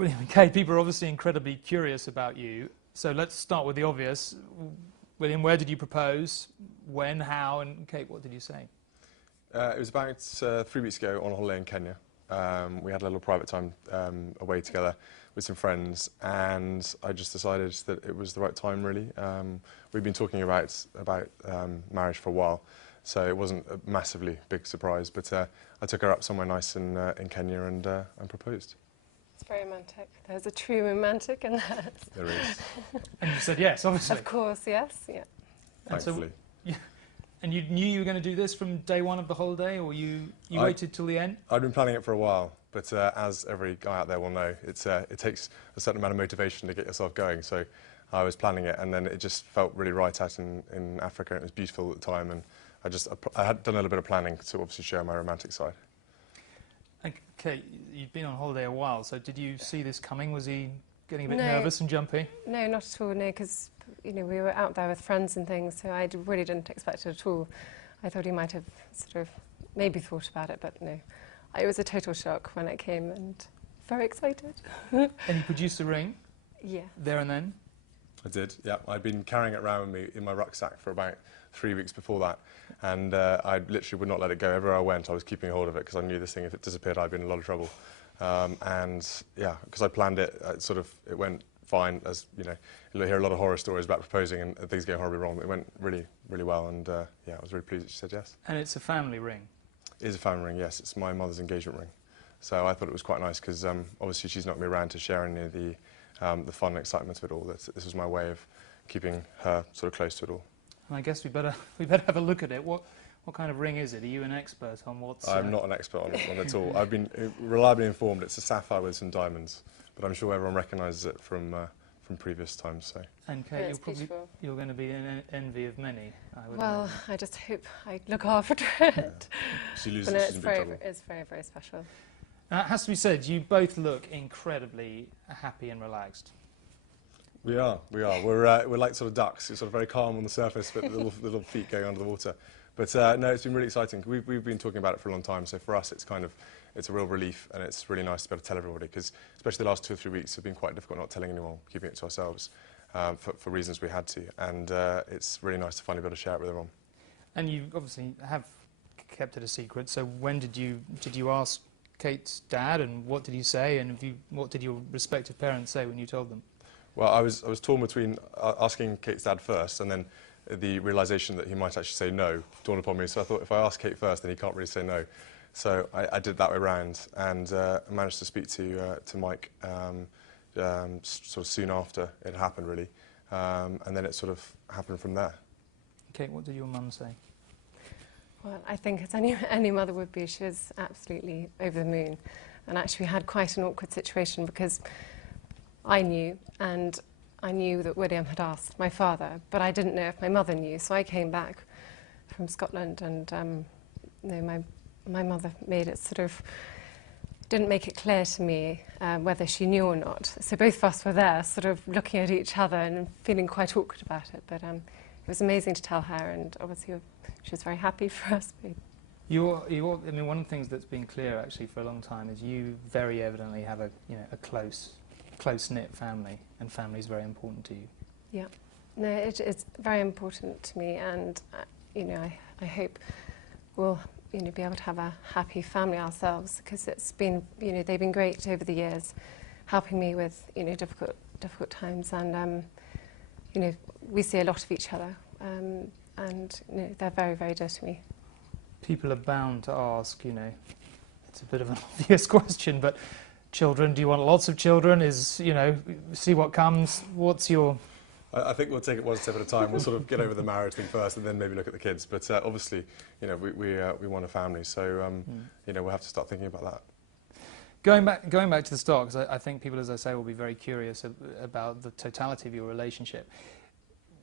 William and Kate, people are obviously incredibly curious about you. So let's start with the obvious. William, where did you propose? When? How? And Kate, what did you say? It was about 3 weeks ago on a holiday in Kenya. We had a little private time away together with some friends, and I just decided that it was the right time, really. We've been talking about marriage for a while, so it wasn't a massively big surprise, but I took her up somewhere nice in Kenya and proposed. It's very romantic. There's a true romantic in that. There is. And you said yes, obviously. Of course, yes, yeah. Thankfully. And you knew you were going to do this from day one of the holiday, or you waited till the end? I'd been planning it for a while, but as every guy out there will know, it takes a certain amount of motivation to get yourself going. So I was planning it, and then it just felt really right out in Africa. It was beautiful at the time, and I had done a little bit of planning to obviously show my romantic side. Okay, you've been on holiday a while, so did you see this coming? Was he getting a bit nervous and jumpy? No, not at all, no, because we were out there with friends and things, so I really didn't expect it at all. I thought he might have sort of maybe thought about it, but no. It was a total shock when it came, and very excited. And you produced a ring? Yeah. There and then? I did, yeah. I'd been carrying it around with me in my rucksack for about 3 weeks before that, and I literally would not let it go. Everywhere I went, I was keeping hold of it, because I knew this thing, if it disappeared, I'd be in a lot of trouble. And yeah, because I planned it, it went fine. As you know, you'll hear a lot of horror stories about proposing and things going horribly wrong. It went really, really well, and yeah, I was really pleased that she said yes. And it's a family ring? It is a family ring, yes. It's my mother's engagement ring. So I thought it was quite nice, because obviously she's not going to be around to share any of the fun and excitement of it all. This was my way of keeping her sort of close to it all. And I guess we better have a look at it. What kind of ring is it? Are you an expert on what's... I'm not an expert on it at all. I've been reliably informed it's a sapphire with some diamonds, but I'm sure everyone recognises it from previous times. So. And Kate, you're going to be in envy of many, I would Well, imagine. I just hope I look after it. Yeah. She loses, but she's in big trouble. It's very, very special. Now, it has to be said, you both look incredibly happy and relaxed. We are. We're like sort of ducks. It's sort of very calm on the surface, but little feet going under the water. But no, it's been really exciting. We've been talking about it for a long time, so for us it's a real relief, and it's really nice to be able to tell everybody, because especially the last 2 or 3 weeks have been quite difficult not telling anyone, keeping it to ourselves for reasons we had to, and it's really nice to finally be able to share it with everyone. And you obviously have kept it a secret, so when did you ask Kate's dad, and what did he say, and what did your respective parents say when you told them? Well, I was torn between asking Kate's dad first, and then the realisation that he might actually say no dawned upon me. So I thought, if I ask Kate first, then he can't really say no. So I did that way round, and managed to speak to Mike sort of soon after it happened, really, and then it sort of happened from there. Kate, what did your mum say? Well, I think as any mother would be, she was absolutely over the moon, and actually we had quite an awkward situation, because I knew, and I knew that William had asked my father, but I didn't know if my mother knew. So I came back from Scotland, and my mother made it didn't make it clear to me whether she knew or not. So both of us were there, sort of looking at each other and feeling quite awkward about it. But it was amazing to tell her, and obviously she was very happy for us. I mean, one of the things that's been clear actually for a long time is you very evidently have a close-knit family, and family is very important to you. Yeah, no, it's very important to me, and I hope we'll be able to have a happy family ourselves, because it's been they've been great over the years, helping me with difficult times, and we see a lot of each other, and they're very, very dear to me. People are bound to ask, it's a bit of an obvious question, but children, do you want lots of children? See what comes? What's your... I think we'll take it one step at a time. We'll sort of get over the marriage thing first, and then maybe look at the kids. But obviously, we want a family, so we'll have to start thinking about that. Going back to the start, because I think people, as I say, will be very curious about the totality of your relationship.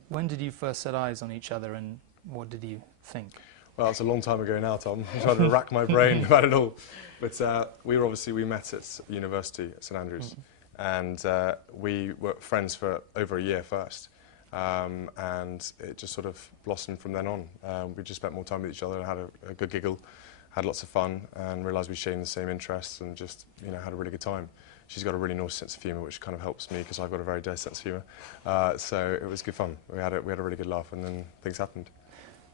When did you first set eyes on each other, and what did you think? Well, it's a long time ago now, Tom. I'm trying to rack my brain about it all. But we met at university at St Andrews, and we were friends for over a year first, and it just sort of blossomed from then on. We just spent more time with each other, had a good giggle, had lots of fun, and realised we shared the same interests, and just had a really good time. she's got a really naughty sense of humour, which kind of helps me because I've got a very dirty sense of humour. So it was good fun. We had a really good laugh, and then things happened.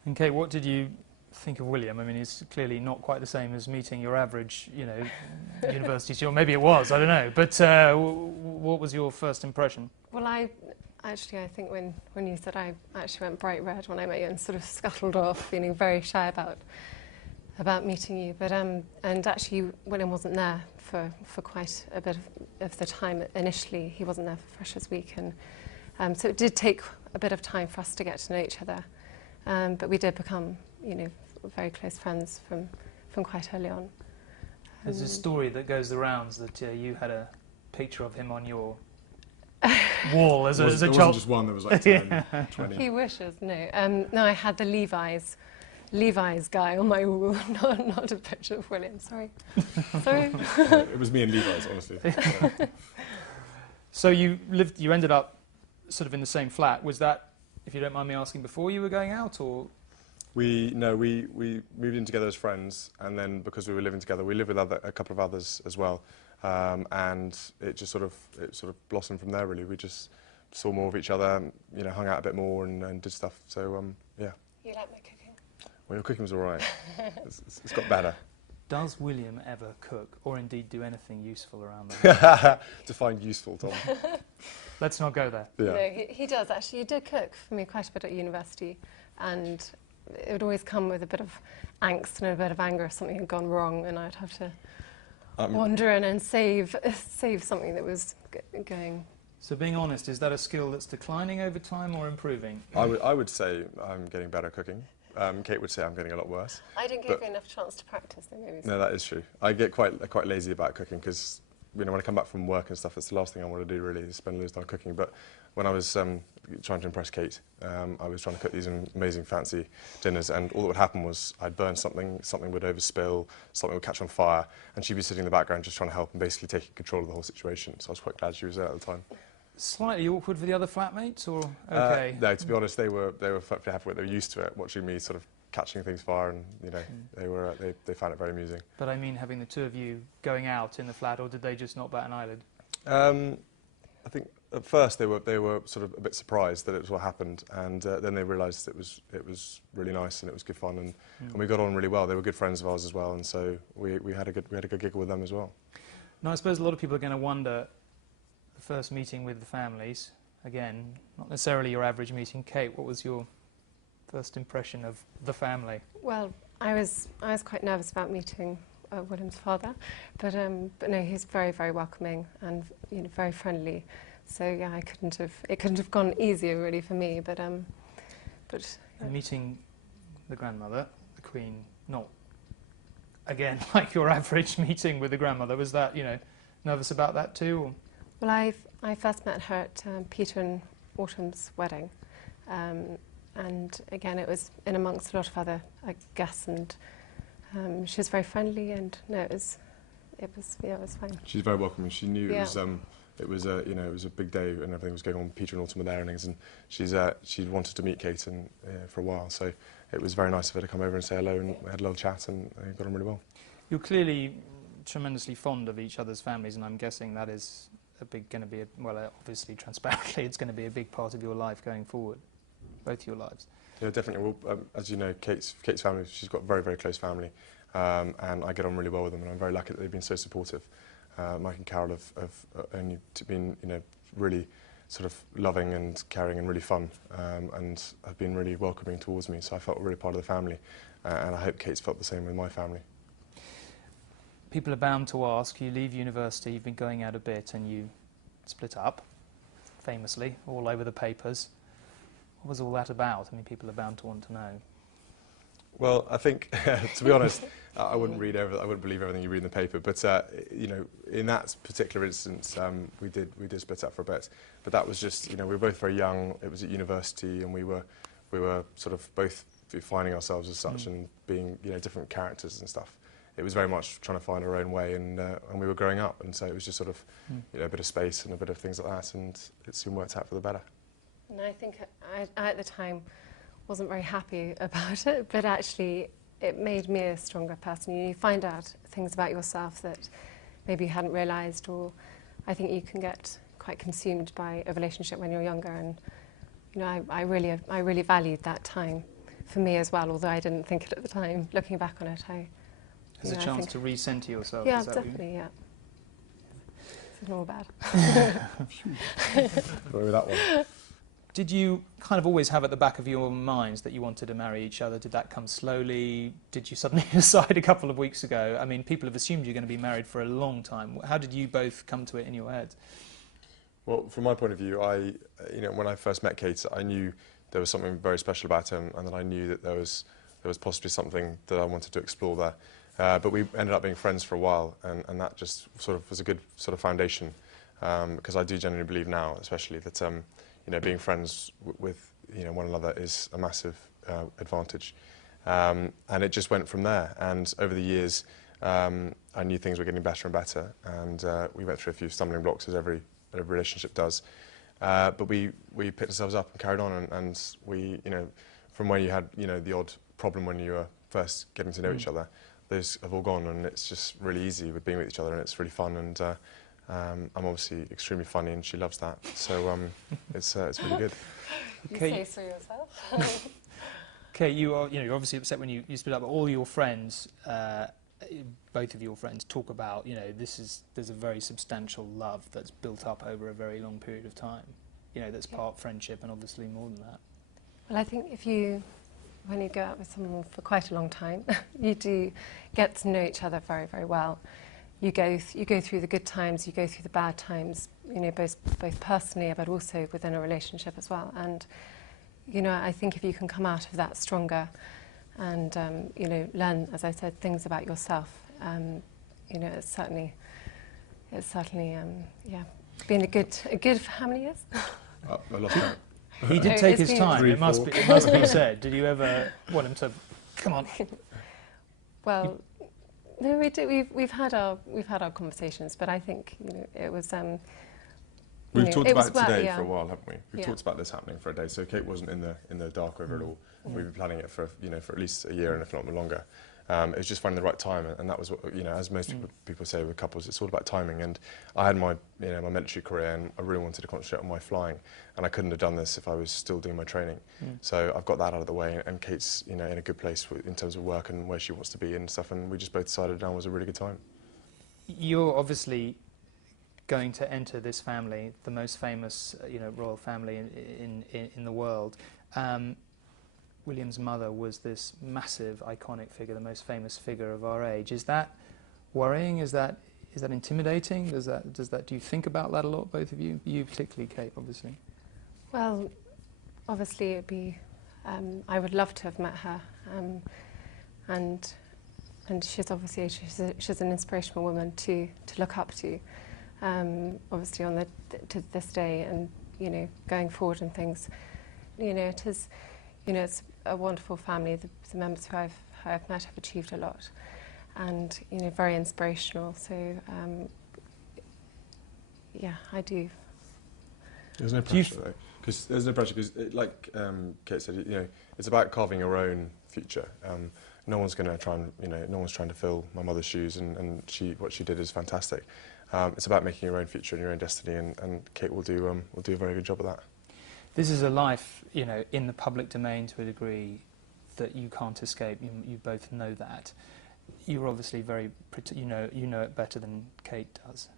And Kate, what did you think of William? I mean, he's clearly not quite the same as meeting your average, university student. Maybe it was, I don't know. But what was your first impression? Well, I think when you said, I actually went bright red when I met you and sort of scuttled off, feeling very shy about meeting you. But and actually, William wasn't there for quite a bit of the time initially. He wasn't there for Freshers' Week, and so it did take a bit of time for us to get to know each other. But we did become, very close friends from quite early on. There's a story that goes the rounds that you had a picture of him on your wall as a child. There wasn't just one, there was like 10, 20. He wishes, no. No, I had the Levi's guy on my wall, not a picture of William, sorry. Sorry. It was me and Levi's, honestly. So you ended up sort of in the same flat. Was that, if you don't mind me asking, before you were going out, or? We moved in together as friends, and then because we were living together, we lived with a couple of others as well, and it just sort of blossomed from there. Really, we just saw more of each other, hung out a bit more and did stuff. So yeah. You like my cooking? Well, your cooking was all right. It's got better. Does William ever cook, or indeed do anything useful around there? Define useful, Tom. Let's not go there. Yeah. No, he does actually. He did cook for me quite a bit at university, and it would always come with a bit of angst and a bit of anger if something had gone wrong, and I'd have to wander in and save something that was going. So being honest, is that a skill that's declining over time or improving? I would say I'm getting better at cooking. Kate would say I'm getting a lot worse. I didn't give you enough chance to practice, though, maybe. No, that is true. I get quite lazy about cooking because when I come back from work and stuff, it's the last thing I want to do really is spend loads of time cooking. But when I was trying to impress Kate, I was trying to cook these amazing fancy dinners, and all that would happen was I'd burn something would overspill, something would catch on fire, and she'd be sitting in the background just trying to help and basically taking control of the whole situation. So I was quite glad she was there at the time. Slightly awkward for the other flatmates, or okay? No, to be honest, they were perfectly happy with it. They were used to it, watching me sort of catching things fire, and they found it very amusing. But I mean, having the two of you going out in the flat, or did they just not bat an eyelid? I think at first they were sort of a bit surprised that it was what happened, and then they realised it was really nice and it was good fun, and we got on really well. They were good friends of ours as well, and so we had a good giggle with them as well. Now, I suppose a lot of people are going to wonder, the first meeting with the families, again, not necessarily your average meeting. Kate, what was your first impression of the family? Well, I was quite nervous about meeting William's father, but no, he's very, very welcoming and very friendly. So yeah, it couldn't have gone easier really for me. But And meeting the grandmother, the Queen, not again like your average meeting with the grandmother. Was that nervous about that too? Or? Well, I first met her at Peter and Autumn's wedding, and again it was in amongst a lot of other guests, and she was very friendly, and no, it was fine. She's very welcoming. She knew Yeah. it was a big day and everything was going on. Peter and Autumn were there and things, and she'd wanted to meet Kate for a while, so it was very nice of her to come over and say hello, and we had a little chat and got on really well. You're clearly tremendously fond of each other's families, and I'm guessing that is obviously transparently, it's going to be a big part of your life going forward, both your lives. Yeah, definitely. Well, as you know, Kate's family, she's got a very, very close family, and I get on really well with them, and I'm very lucky that they've been so supportive. Mike and Carol have only been, really sort of loving and caring and really fun, and have been really welcoming towards me, so I felt really part of the family, and I hope Kate's felt the same with my family. People are bound to ask, you leave university, you've been going out a bit, and you split up, famously, all over the papers. What was all that about? I mean, people are bound to want to know. Well, I think, to be honest, I wouldn't believe everything you read in the paper. But in that particular instance, we did split up for a bit. But that was just, we were both very young. It was at university, and we were sort of both finding ourselves as such and being, different characters and stuff. It was very much trying to find our own way, and we were growing up, and so it was just sort of, a bit of space and a bit of things like that, and it soon worked out for the better. And I think I at the time wasn't very happy about it, but actually it made me a stronger person. You find out things about yourself that maybe you hadn't realised, or I think you can get quite consumed by a relationship when you're younger, and you know, I really valued that time for me as well, although I didn't think it at the time. Looking back on it, As a chance to re-center yourself. Yeah, is that what you- definitely, yeah. It's all bad. Go with that one. Did you kind of always have at the back of your minds that you wanted to marry each other? Did that come slowly? Did you suddenly decide a couple of weeks ago? I mean, people have assumed you're going to be married for a long time. How did you both come to it in your heads? Well, from my point of view, you know, when I first met Kate, I knew there was something very special about him, and that I knew that there was possibly something that I wanted to explore there. But we ended up being friends for a while, and that just sort of was a good sort of foundation, because I do genuinely believe now, especially that you know, being friends with you know one another is a massive advantage, and it just went from there. And over the years, I knew things were getting better and better, and we went through a few stumbling blocks as every relationship does. But we picked ourselves up and carried on, and we, you know, from where you had, you know, the odd problem when you were first getting to know each other, those have all gone, and it's just really easy with being with each other, and it's really fun, and I'm obviously extremely funny, and she loves that, so it's really good. You Okay. say so yourself. Okay, you're obviously upset when you split up, but all your friends, both of your friends, talk about, you know, there's a very substantial love that's built up over a very long period of time. You know, that's part friendship and obviously more than that. Well, I think when you go out with someone for quite a long time, you do get to know each other very, very well. You go through the good times, you go through the bad times, you know, both personally, but also within a relationship as well. And, you know, I think if you can come out of that stronger and, you know, learn, as I said, things about yourself, you know, it's certainly, yeah, been a good how many years? I lost count. He did No, take it's his been- time, 3, it must 4. be said. Did you ever want him to, come on? Well, no, we've had our conversations, but I think, you know, it was. We've talked about it well, today yeah. for a while, haven't we? We've Yeah. talked about this happening for a day. So Kate wasn't in the dark over it all. We've been planning it for at least a year, and if not longer. It was just finding the right time, and that was what, you know, as most people say with couples, it's all about timing. And I had my military career, and I really wanted to concentrate on my flying, and I couldn't have done this if I was still doing my training. So I've got that out of the way, and Kate's, you know, in a good place in terms of work and where she wants to be and stuff. And we just both decided now was a really good time. You're obviously going to enter this family, the most famous, you know, royal family in the world. William's mother was this massive, iconic figure, the most famous figure of our age. Is that worrying? Is that intimidating? Do you think about that a lot, both of you? You particularly, Kate, obviously. Well, obviously it'd be. I would love to have met her, and she's obviously she's an inspirational woman to look up to. Obviously to this day, and you know, going forward and things. You know, it is. You know, it's a wonderful family. The members who I've met have achieved a lot, and you know, very inspirational. So, yeah, I do. There's no pressure though, because there's no pressure because, like Kate said, you know, it's about carving your own future. No one's going to try and, you know, no one's trying to fill my mother's shoes, and what she did is fantastic. It's about making your own future and your own destiny, and Kate will do a very good job of that. This is a life, you know, in the public domain to a degree that you can't escape. You both know that. You're obviously very, you know it better than Kate does.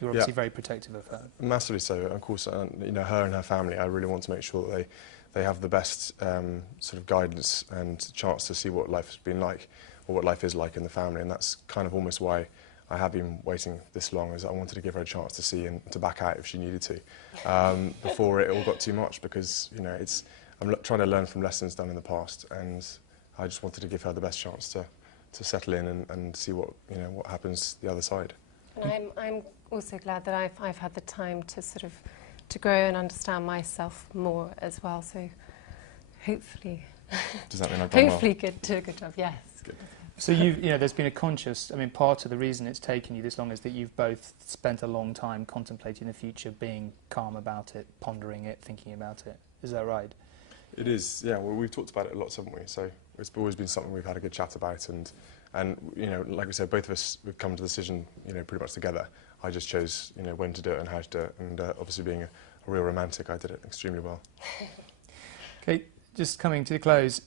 You're obviously very protective of her. Massively so. Of course, you know, her and her family, I really want to make sure that they have the best sort of guidance and chance to see what life has been like, or what life is like in the family, and that's kind of almost why I have been waiting this long, is I wanted to give her a chance to see and to back out if she needed to, before it all got too much, because, you know, I'm trying to learn from lessons done in the past, and I just wanted to give her the best chance to settle in and see what happens the other side. And I'm also glad that I've had the time to sort of to grow and understand myself more as well. So hopefully, Does that mean I've done well? hopefully do a good job. Yes. Good. So there's been a conscious, I mean, part of the reason it's taken you this long is that you've both spent a long time contemplating the future, being calm about it, pondering it, thinking about it. Is that right? It is, yeah. Well, we've talked about it a lot, haven't we? So it's always been something we've had a good chat about, and you know, like we said, both of us would come to the decision, you know, pretty much together. I just chose, you know, when to do it and how to do it, and obviously being a real romantic, I did it extremely well. Okay, just coming to the close.